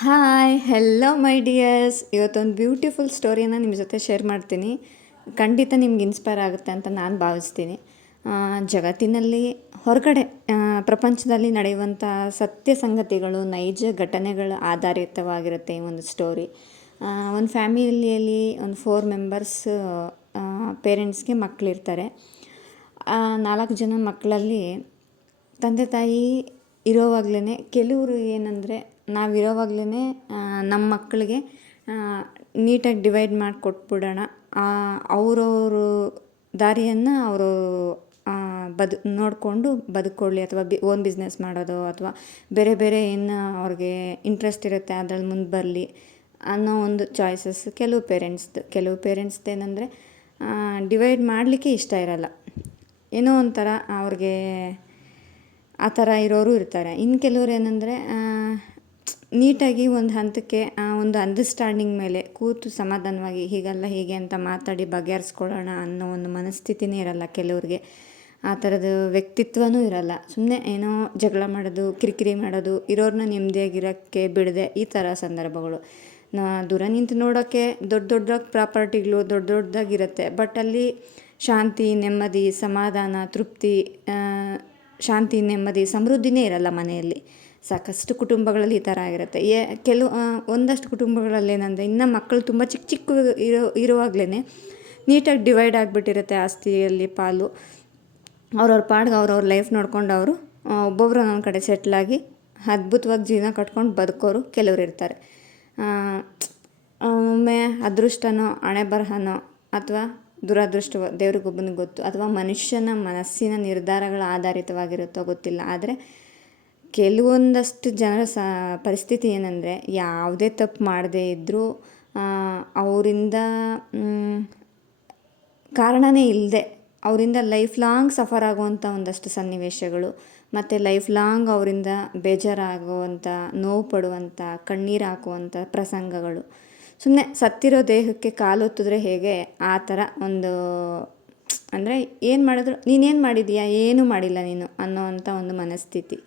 Hi hello my dears ಇವತ್ತೊಂದು beautiful ಸ್ಟೋರಿಯನ್ನು ನಿಮ್ಮ ಜೊತೆ ಶೇರ್ ಮಾಡ್ತೀನಿ. ಖಂಡಿತ ನಿಮ್ಗೆ ಇನ್ಸ್ಪೈರ್ ಆಗುತ್ತೆ ಅಂತ ನಾನು ಭಾವಿಸ್ತೀನಿ. ಜಗತ್ತಿನಲ್ಲಿ ಹೊರಗಡೆ ಪ್ರಪಂಚದಲ್ಲಿ ನಡೆಯುವಂಥ ಸತ್ಯ ಸಂಗತಿಗಳು, ನೈಜ ಘಟನೆಗಳ ಆಧಾರಿತವಾಗಿರುತ್ತೆ ಈ ಒಂದು ಸ್ಟೋರಿ ಒಂದು ಫ್ಯಾಮಿಲಿಯಲ್ಲಿ ಒಂದು ಫೋರ್ ಮೆಂಬರ್ಸ್ ಪೇರೆಂಟ್ಸ್ಗೆ ಮಕ್ಕಳಿರ್ತಾರೆ ನಾಲ್ಕು ಜನ ಮಕ್ಕಳಲ್ಲಿ ತಂದೆ ತಾಯಿ ಇರೋವಾಗ್ಲೇ ಕೆಲವರು ಏನಂದರೆ ನಾವಿರೋವಾಗ್ಲೇ ನಮ್ಮ ಮಕ್ಕಳಿಗೆ ನೀಟಾಗಿ ಡಿವೈಡ್ ಮಾಡಿ ಕೊಟ್ಬಿಡೋಣ ಅವರವರು ದಾರಿಯನ್ನು ಅವರು ಬದು, ನೋಡಿಕೊಂಡು ಬದುಕೊಳ್ಳಿ ಅಥವಾ ಬಿ, ಓನ್ ಬಿಸ್ನೆಸ್ ಮಾಡೋದು ಅಥವಾ ಬೇರೆ ಬೇರೆ ಏನು ಅವ್ರಿಗೆ ಇಂಟ್ರೆಸ್ಟ್ ಇರುತ್ತೆ ಅದ್ರಲ್ಲಿ ಮುಂದೆ ಬರಲಿ ಅನ್ನೋ ಒಂದು ಚಾಯ್ಸಸ್ ಕೆಲವು ಪೇರೆಂಟ್ಸ್ದು. ಕೆಲವು ಪೇರೆಂಟ್ಸ್ದು ಏನಂದರೆ ಡಿವೈಡ್ ಮಾಡಲಿಕ್ಕೆ ಇಷ್ಟ ಇರಲ್ಲ. ಏನೋ ಒಂಥರ ಅವ್ರಿಗೆ ಆ ಥರ ಇರೋರು ಇರ್ತಾರೆ. ಇನ್ನು ಕೆಲವ್ರು ಏನಂದರೆ ನೀಟಾಗಿ ಒಂದು ಹಂತಕ್ಕೆ ಒಂದು ಅಂಡರ್ಸ್ಟ್ಯಾಂಡಿಂಗ್ ಮೇಲೆ ಕೂತು ಸಮಾಧಾನವಾಗಿ ಹೀಗಲ್ಲ ಹೀಗೆ ಅಂತ ಮಾತಾಡಿ ಬಗೆಹರಿಸ್ಕೊಳ್ಳೋಣ ಅನ್ನೋ ಒಂದು ಮನಸ್ಥಿತಿನೇ ಇರಲ್ಲ ಕೆಲವ್ರಿಗೆ. ಆ ಥರದ ವ್ಯಕ್ತಿತ್ವನೂ ಇರಲ್ಲ. ಸುಮ್ಮನೆ ಏನೋ ಜಗಳ ಮಾಡೋದು, ಕಿರಿಕಿರಿ ಮಾಡೋದು ಇರೋರನ್ನ ನೆಮ್ಮದಿಯಾಗಿರೋಕ್ಕೆ ಬಿಡದೆ ಈ ಥರ ಸಂದರ್ಭಗಳು. ನಾ ದೂರ ನಿಂತು ನೋಡೋಕ್ಕೆ ದೊಡ್ಡ ದೊಡ್ಡ ಪ್ರಾಪರ್ಟಿಗಳು ದೊಡ್ಡ ದೊಡ್ಡದಾಗಿರುತ್ತೆ. ಬಟ್ ಅಲ್ಲಿ ಶಾಂತಿ, ನೆಮ್ಮದಿ, ಸಮಾಧಾನ, ತೃಪ್ತಿ ಶಾಂತಿ, ನೆಮ್ಮದಿ, ಸಮೃದ್ಧಿನೇ ಇರಲ್ಲ ಮನೆಯಲ್ಲಿ. ಸಾಕಷ್ಟು ಕುಟುಂಬಗಳಲ್ಲಿ ಈ ಥರ ಆಗಿರುತ್ತೆ. ಏ ಕೆಲವು ಒಂದಷ್ಟು ಕುಟುಂಬಗಳಲ್ಲಿ ಏನಂದರೆ ಇನ್ನು ಮಕ್ಕಳು ತುಂಬ ಚಿಕ್ಕ ಚಿಕ್ಕ ಇರೋ ಇರುವಾಗಲೇ ನೀಟಾಗಿ ಡಿವೈಡ್ ಆಗಿಬಿಟ್ಟಿರುತ್ತೆ ಆಸ್ತಿಯಲ್ಲಿ ಪಾಲು. ಅವ್ರವ್ರ ಪಾಡ್ಗೆ ಅವ್ರವ್ರ ಲೈಫ್ ನೋಡ್ಕೊಂಡು ಅವರು ಒಬ್ಬೊಬ್ರು ಒಂದೊಂದು ಕಡೆ ಸೆಟ್ಲಾಗಿ ಅದ್ಭುತವಾಗಿ ಜೀವನ ಕಟ್ಕೊಂಡು ಬದುಕೋರು ಕೆಲವರು ಇರ್ತಾರೆ. ಒಮ್ಮೆ ಅದೃಷ್ಟನೋ ಹಣೆ ಬರಹನೋ ಅಥವಾ ದುರದೃಷ್ಟವೋ ದೇವ್ರಿಗೊಬ್ಬನಿಗೆ ಗೊತ್ತು ಅಥವಾ ಮನುಷ್ಯನ ಮನಸ್ಸಿನ ನಿರ್ಧಾರಗಳ ಆಧಾರಿತವಾಗಿರುತ್ತೋ ಗೊತ್ತಿಲ್ಲ. ಆದರೆ ಕೆಲವೊಂದಷ್ಟು ಜನರ ಸ, ಪರಿಸ್ಥಿತಿ ಏನಂದರೆ ಯಾವುದೇ ತಪ್ಪು ಮಾಡದೇ ಇದ್ದರೂ ಅವರಿಂದ ಕಾರಣನೇ ಇಲ್ಲದೆ ಅವರಿಂದ ಲೈಫ್ ಲಾಂಗ್ ಸಫರ್ ಆಗುವಂಥ ಒಂದಷ್ಟು ಸನ್ನಿವೇಶಗಳು, ಮತ್ತು ಲೈಫ್ ಲಾಂಗ್ ಅವರಿಂದ ಬೇಜಾರಾಗುವಂಥ ನೋವು ಪಡುವಂಥ ಕಣ್ಣೀರು ಹಾಕುವಂಥ ಪ್ರಸಂಗಗಳು. ಸುಮ್ಮನೆ ಸತ್ತಿರೋ ದೇಹಕ್ಕೆ ಕಾಲೊತ್ತಿದ್ರೆ ಹೇಗೆ ಆ ಥರ ಒಂದು, ಅಂದರೆ ಏನು ಮಾಡಿದ್ರು ನೀನೇನು ಮಾಡಿದೀಯಾ ಏನೂ ಮಾಡಿಲ್ಲ ನೀನು ಅನ್ನೋವಂಥ ಒಂದು ಮನಸ್ಥಿತಿ.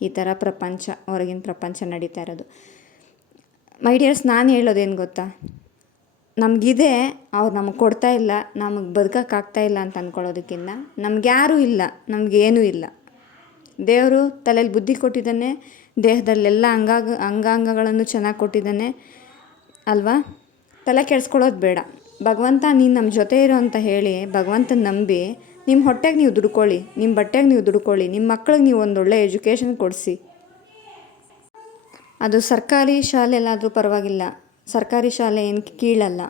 ಈ ಥರ ಪ್ರಪಂಚ, ಹೊರಗಿನ ಪ್ರಪಂಚ ನಡೀತಾ ಇರೋದು. ಮೈ ಡಿಯರ್ಸ್ ನಾನು ಹೇಳೋದೇನು ಗೊತ್ತಾ? ನಮಗಿದೆ, ಅವ್ರು ನಮಗೆ ಕೊಡ್ತಾ ಇಲ್ಲ, ನಮಗೆ ಬದುಕೋಕ್ಕಾಗ್ತಾ ಇಲ್ಲ ಅಂತ ಅಂದ್ಕೊಳ್ಳೋದಕ್ಕಿಂತ ನಮ್ಗೆ ಯಾರೂ ಇಲ್ಲ ನಮಗೇನೂ ಇಲ್ಲ. ದೇವರು ತಲೆಯಲ್ಲಿ ಬುದ್ಧಿ ಕೊಟ್ಟಿದ್ದಾನೆ, ದೇಹದಲ್ಲೆಲ್ಲ ಅಂಗಾಂಗ, ಅಂಗಾಂಗಗಳನ್ನು ಚೆನ್ನಾಗಿ ಕೊಟ್ಟಿದ್ದಾನೆ, ಅಲ್ವಾ? ತಲೆ ಕೆಡಿಸ್ಕೊಳ್ಳೋದು ಬೇಡ. ಭಗವಂತ ನೀನು ನಮ್ಮ ಜೊತೆ ಇರೋ ಅಂತ ಹೇಳಿ, ಭಗವಂತನ ನಂಬಿ ನಿಮ್ಮ ಹೊಟ್ಟೆಗೆ ನೀವು ದುಡ್ಕೊಳ್ಳಿ ನಿಮ್ಮ ಬಟ್ಟೆಗೆ ನೀವು ದುಡ್ಕೊಳ್ಳಿ ನಿಮ್ಮ ಮಕ್ಕಳಿಗೆ ನೀವು ಒಂದೊಳ್ಳೆ ಎಜುಕೇಷನ್ ಕೊಡಿಸಿ. ಅದು ಸರ್ಕಾರಿ ಶಾಲೆ ಎಲ್ಲಾದರೂ ಪರವಾಗಿಲ್ಲ. ಸರ್ಕಾರಿ ಶಾಲೆ ಏನು ಕೀಳಲ್ಲ.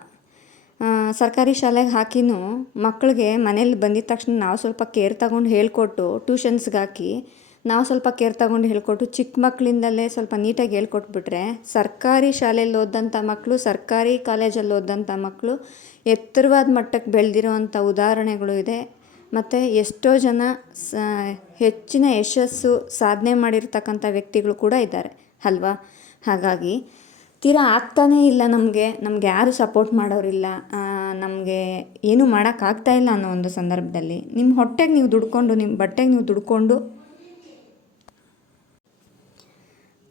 ಸರ್ಕಾರಿ ಶಾಲೆಗೆ ಹಾಕಿನೂ ಮಕ್ಕಳಿಗೆ ಮನೇಲಿ ಬಂದಿದ ತಕ್ಷಣ ನಾವು ಸ್ವಲ್ಪ ಕೇರ್ ತಗೊಂಡು ಹೇಳ್ಕೊಟ್ಟು ಟ್ಯೂಷನ್ಸ್ಗೆ ಹಾಕಿ, ನಾವು ಸ್ವಲ್ಪ ಕೇರ್ ತಗೊಂಡು ಹೇಳ್ಕೊಟ್ಟು ಚಿಕ್ಕ ಮಕ್ಕಳಿಂದಲೇ ಸ್ವಲ್ಪ ನೀಟಾಗಿ ಹೇಳ್ಕೊಟ್ಬಿಟ್ರೆ ಸರ್ಕಾರಿ ಶಾಲೆಯಲ್ಲಿ ಓದಂಥ ಮಕ್ಕಳು ಸರ್ಕಾರಿ ಕಾಲೇಜಲ್ಲಿ ಓದಂಥ ಮಕ್ಕಳು ಎತ್ತರವಾದ ಮಟ್ಟಕ್ಕೆ ಬೆಳೆದಿರೋವಂಥ ಉದಾಹರಣೆಗಳು ಇದೆ. ಮತ್ತು ಎಷ್ಟೋ ಜನ ಸ, ಹೆಚ್ಚಿನ ಯಶಸ್ಸು ಸಾಧನೆ ಮಾಡಿರ್ತಕ್ಕಂಥ ವ್ಯಕ್ತಿಗಳು ಕೂಡ ಇದ್ದಾರೆ, ಅಲ್ವಾ? ಹಾಗಾಗಿ ತೀರಾ ಆಗ್ತಾನೇ ಇಲ್ಲ ನಮಗೆ, ನಮ್ಗೆ ಯಾರು ಸಪೋರ್ಟ್ ಮಾಡೋರಿಲ್ಲ ನಮಗೆ ಏನೂ ಮಾಡೋಕ್ಕಾಗ್ತಾ ಇಲ್ಲ ಅನ್ನೋ ಒಂದು ಸಂದರ್ಭದಲ್ಲಿ. ನಿಮ್ಮ ಹೊಟ್ಟೆಗೆ ನೀವು ದುಡ್ಕೊಂಡು ನಿಮ್ಮ ಬಟ್ಟೆಗೆ ನೀವು ದುಡ್ಕೊಂಡು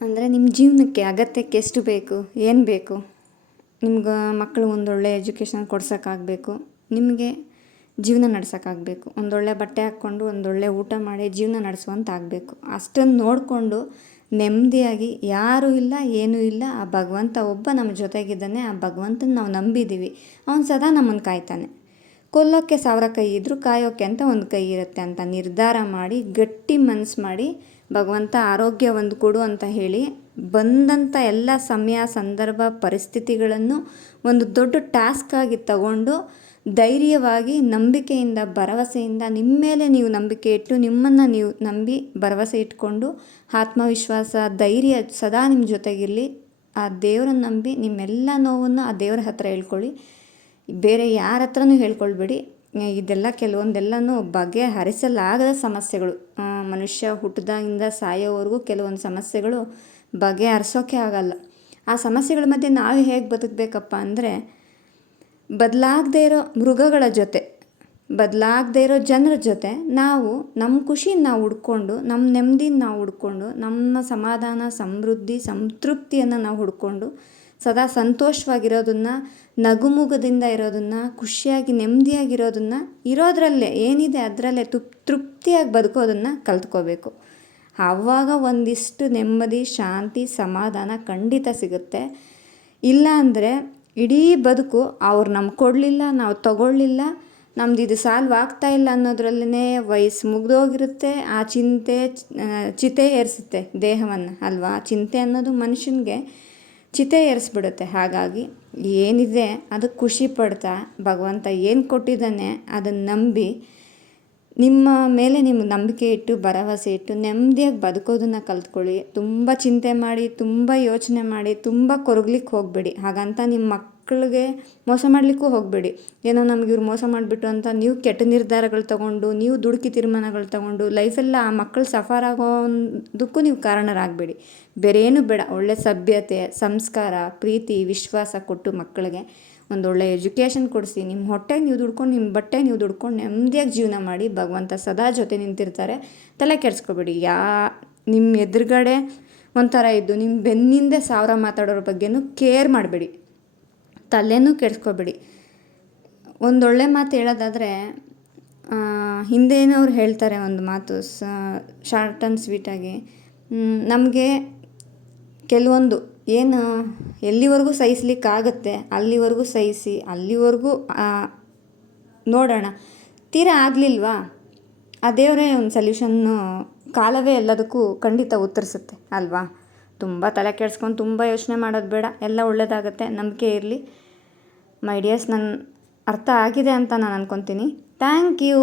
ಅಂದರೆ ನಿಮ್ಮ ಜೀವನಕ್ಕೆ ಅಗತ್ಯಕ್ಕೆ ಎಷ್ಟು ಬೇಕು, ಏನು ಬೇಕು? ನಿಮ್ಗೆ ಮಕ್ಕಳು ಒಂದೊಳ್ಳೆ ಎಜುಕೇಷನ್ ಕೊಡ್ಸೋಕ್ಕಾಗಬೇಕು. ನಿಮಗೆ ಜೀವನ ನಡ್ಸೋಕ್ಕಾಗಬೇಕು. ಒಂದೊಳ್ಳೆ ಬಟ್ಟೆ ಹಾಕ್ಕೊಂಡು, ಒಂದೊಳ್ಳೆ ಊಟ ಮಾಡಿ ಜೀವನ ನಡೆಸುವಂತಾಗಬೇಕು. ಅಷ್ಟನ್ನು ನೋಡಿಕೊಂಡು ನೆಮ್ಮದಿಯಾಗಿ ಯಾರೂ ಇಲ್ಲ, ಏನೂ ಇಲ್ಲ, ಆ ಭಗವಂತ ಒಬ್ಬ ನಮ್ಮ ಜೊತೆಗಿದ್ದಾನೆ, ಆ ಭಗವಂತನ ನಾವು ನಂಬಿದ್ದೀವಿ ಅವನು ಸದಾ ನಮ್ಮನ್ನು ಕಾಯ್ತಾನೆ. ಕೊಲ್ಲೋಕ್ಕೆ ಸಾವಿರ ಕೈ ಇದ್ದರೂ ಕಾಯೋಕ್ಕೆ ಅಂತ ಒಂದು ಕೈ ಇರುತ್ತೆ ಅಂತ ನಿರ್ಧಾರ ಮಾಡಿ, ಗಟ್ಟಿ ಮನಸ್ಸು ಮಾಡಿ ಭಗವಂತ ಆರೋಗ್ಯ ಒಂದು ಕೊಡು ಅಂತ ಹೇಳಿ ಬಂದಂಥ ಎಲ್ಲ ಸಮಯ, ಸಂದರ್ಭ, ಪರಿಸ್ಥಿತಿಗಳನ್ನು ಒಂದು ದೊಡ್ಡ ಟಾಸ್ಕ್ ಆಗಿ ತಗೊಂಡು ಧೈರ್ಯವಾಗಿ, ನಂಬಿಕೆಯಿಂದ, ಭರವಸೆಯಿಂದ ನಿಮ್ಮ ಮೇಲೆ ನೀವು ನಂಬಿಕೆ ಇಟ್ಟು ನಿಮ್ಮನ್ನು ನೀವು ನಂಬಿ ಭರವಸೆ ಇಟ್ಕೊಂಡು ಆತ್ಮವಿಶ್ವಾಸ, ಧೈರ್ಯ ಸದಾ ನಿಮ್ಮ ಜೊತೆಗಿರಲಿ. ಆ ದೇವರನ್ನು ನಂಬಿ ನಿಮ್ಮೆಲ್ಲ ನೋವನ್ನು ಆ ದೇವರ ಹತ್ರ ಹೇಳ್ಕೊಳ್ಳಿ. ಬೇರೆ ಯಾರ ಹತ್ರನೂ ಹೇಳ್ಕೊಳ್ಬೇಡಿ. ಇದೆಲ್ಲ ಕೆಲವೊಂದೆಲ್ಲನೂ ಬಗೆಹರಿಸಲಾಗದ ಸಮಸ್ಯೆಗಳು. ಮನುಷ್ಯ ಹುಟ್ಟಿದಾಗಿಂದ ಸಾಯೋವರೆಗೂ ಕೆಲವೊಂದು ಸಮಸ್ಯೆಗಳು ಬಗೆಹರಿಸೋಕೆ ಆಗಲ್ಲ. ಆ ಸಮಸ್ಯೆಗಳ ಮಧ್ಯೆ ನಾವು ಹೇಗೆ ಬದುಕಬೇಕಪ್ಪ ಅಂದರೆ, ಬದಲಾಗದೇ ಇರೋ ಮೃಗಗಳ ಜೊತೆ, ಬದಲಾಗದೇ ಇರೋ ಜನರ ಜೊತೆ ನಾವು ನಮ್ಮ ಖುಷಿನ ನಾವು ಹುಡ್ಕೊಂಡು, ನಮ್ಮ ನೆಮ್ಮದಿನ ನಾವು ಹುಡ್ಕೊಂಡು, ನಮ್ಮ ಸಮಾಧಾನ, ಸಮೃದ್ಧಿ, ಸಂತೃಪ್ತಿಯನ್ನು ನಾವು ಹುಡ್ಕೊಂಡು ಸದಾ ಸಂತೋಷವಾಗಿರೋದನ್ನ, ನಗುಮುಗದಿಂದ ಇರೋದನ್ನು, ಖುಷಿಯಾಗಿ ನೆಮ್ಮದಿಯಾಗಿರೋದನ್ನು ಇರೋದ್ರಲ್ಲೇ, ಏನಿದೆ ಅದರಲ್ಲೇ ತುಪ್, ತೃಪ್ತಿಯಾಗಿ ಬದುಕೋದನ್ನು ಕಲ್ತ್ಕೋಬೇಕು. ಆವಾಗ ಒಂದಿಷ್ಟು ನೆಮ್ಮದಿ, ಶಾಂತಿ, ಸಮಾಧಾನ ಖಂಡಿತ ಸಿಗುತ್ತೆ. ಇಲ್ಲ ಅಂದರೆ ಇಡೀ ಬದುಕು ಅವ್ರು ನಮ್ಗೆ ಕೊಡಲಿಲ್ಲ, ನಾವು ತಗೊಳ್ಳಿಲ್ಲ, ನಮ್ದು ಇದು ಸಾಲ್ವ್ ಆಗ್ತಾ ಇಲ್ಲ ಅನ್ನೋದ್ರಲ್ಲೇ ವಯಸ್ಸು ಮುಗ್ದೋಗಿರುತ್ತೆ, ಆ ಚಿಂತೆ ಚಿತೆ ಏರಿಸುತ್ತೆ ದೇಹವನ್ನು, ಅಲ್ವಾ? ಚಿಂತೆ ಅನ್ನೋದು ಮನುಷ್ಯನಿಗೆ ಚಿತೆ ಏರಿಸ್ಬಿಡುತ್ತೆ. ಹಾಗಾಗಿ ಏನಿದೆ ಅದಕ್ಕೆ ಖುಷಿ ಪಡ್ತಾ ಭಗವಂತ ಏನು ಕೊಟ್ಟಿದ್ದಾನೆ ಅದನ್ನು ನಂಬಿ ನಿಮ್ಮ ಮೇಲೆ ನಿಮ್ಮ ನಂಬಿಕೆ ಇಟ್ಟು ಭರವಸೆ ಇಟ್ಟು ನೆಮ್ಮದಿಯಾಗಿ ಬದುಕೋದನ್ನು ಕಲ್ತ್ಕೊಳ್ಳಿ. ತುಂಬ ಚಿಂತೆ ಮಾಡಿ, ತುಂಬ ಯೋಚನೆ ಮಾಡಿ, ತುಂಬ ಕೊರಗ್ಲಿಕ್ಕೆ ಹೋಗಬೇಡಿ. ಹಾಗಂತ ನಿಮ್ಮ ಮಕ್ಕಳಿಗೆ ಮೋಸ ಮಾಡಲಿಕ್ಕೂ ಹೋಗಬೇಡಿ. ಏನೋ ನಮ್ಗೆ ಇವ್ರು ಮೋಸ ಮಾಡಿಬಿಟ್ಟು ಅಂತ ನೀವು ಕೆಟ್ಟ ನಿರ್ಧಾರಗಳು ತಗೊಂಡು, ನೀವು ದುಡುಕಿ ತೀರ್ಮಾನಗಳು ತಗೊಂಡು ಲೈಫೆಲ್ಲ ಆ ಮಕ್ಕಳು ಸಫರ್ ಆಗೋದಕ್ಕೂ ನೀವು ಕಾರಣರಾಗಬೇಡಿ. ಬೇರೆ ಏನು ಬೇಡ. ಒಳ್ಳೆ ಸಭ್ಯತೆ, ಸಂಸ್ಕಾರ, ಪ್ರೀತಿ, ವಿಶ್ವಾಸ ಕೊಟ್ಟು ಮಕ್ಕಳಿಗೆ ಒಂದು ಒಳ್ಳೆ ಎಜುಕೇಷನ್ ಕೊಡಿಸಿ. ನಿಮ್ಮ ಹೊಟ್ಟೆ ನೀವು ದುಡ್ಕೊಂಡು, ನಿಮ್ಮ ಬಟ್ಟೆ ನೀವು ದುಡ್ಕೊಂಡು ನೆಮ್ಮದಿಯಾಗಿ ಜೀವನ ಮಾಡಿ. ಭಗವಂತ ಸದಾ ಜೊತೆ ನಿಂತಿರ್ತಾರೆ. ತಲೆ ಕೆಡಿಸ್ಕೊಬೇಡಿ. ಯಾ, ನಿಮ್ಮ ಎದುರುಗಡೆ ಒಂಥರ ಇದ್ದು, ನಿಮ್ಮ ಬೆನ್ನಿಂದೆ ಸಾವಿರ ಮಾತಾಡೋರ ಬಗ್ಗೆನೂ ಕೇರ್ ಮಾಡಬೇಡಿ. ತಲೆನೂ ಕೆಡಿಸ್ಕೋಬೇಡಿ. ಒಂದೊಳ್ಳೆ ಮಾತು ಹೇಳೋದಾದರೆ ಹಿಂದೇನವ್ರು ಹೇಳ್ತಾರೆ ಒಂದು ಮಾತು ಶಾರ್ಟ್ ಆ್ಯಂಡ್ ಸ್ವೀಟಾಗಿ ನಮಗೆ ಕೆಲವೊಂದು, ಏನು, ಎಲ್ಲಿವರೆಗೂ ಸಹಿಸ್ಲಿಕ್ಕಾಗತ್ತೆ, ಅಲ್ಲಿವರೆಗೂ ಸಹಿಸಿ, ಅಲ್ಲಿವರೆಗೂ ನೋಡೋಣ. ತೀರ ಆಗಲಿಲ್ವಾ? ಆ ದೇವರೇ ಒಂದು ಸೊಲ್ಯೂಷನ್ನು ಕಾಲವೇ ಎಲ್ಲದಕ್ಕೂ ಖಂಡಿತ ಉತ್ತರಿಸುತ್ತೆ, ಅಲ್ವಾ? ತುಂಬ ತಲೆ ಕೆಡ್ಸ್ಕೊಂಡು ತುಂಬ ಯೋಚನೆ ಮಾಡೋದು ಬೇಡ. ಎಲ್ಲ ಒಳ್ಳೆಯದಾಗತ್ತೆ ನಂಬಿಕೆ ಇರಲಿ. ಮೈ ಡಿಯರ್ಸ್ ನನ್ನ ಅರ್ಥ ಆಗಿದೆ ಅಂತ ನಾನು ಅಂದ್ಕೊತೀನಿ ಥ್ಯಾಂಕ್ ಯು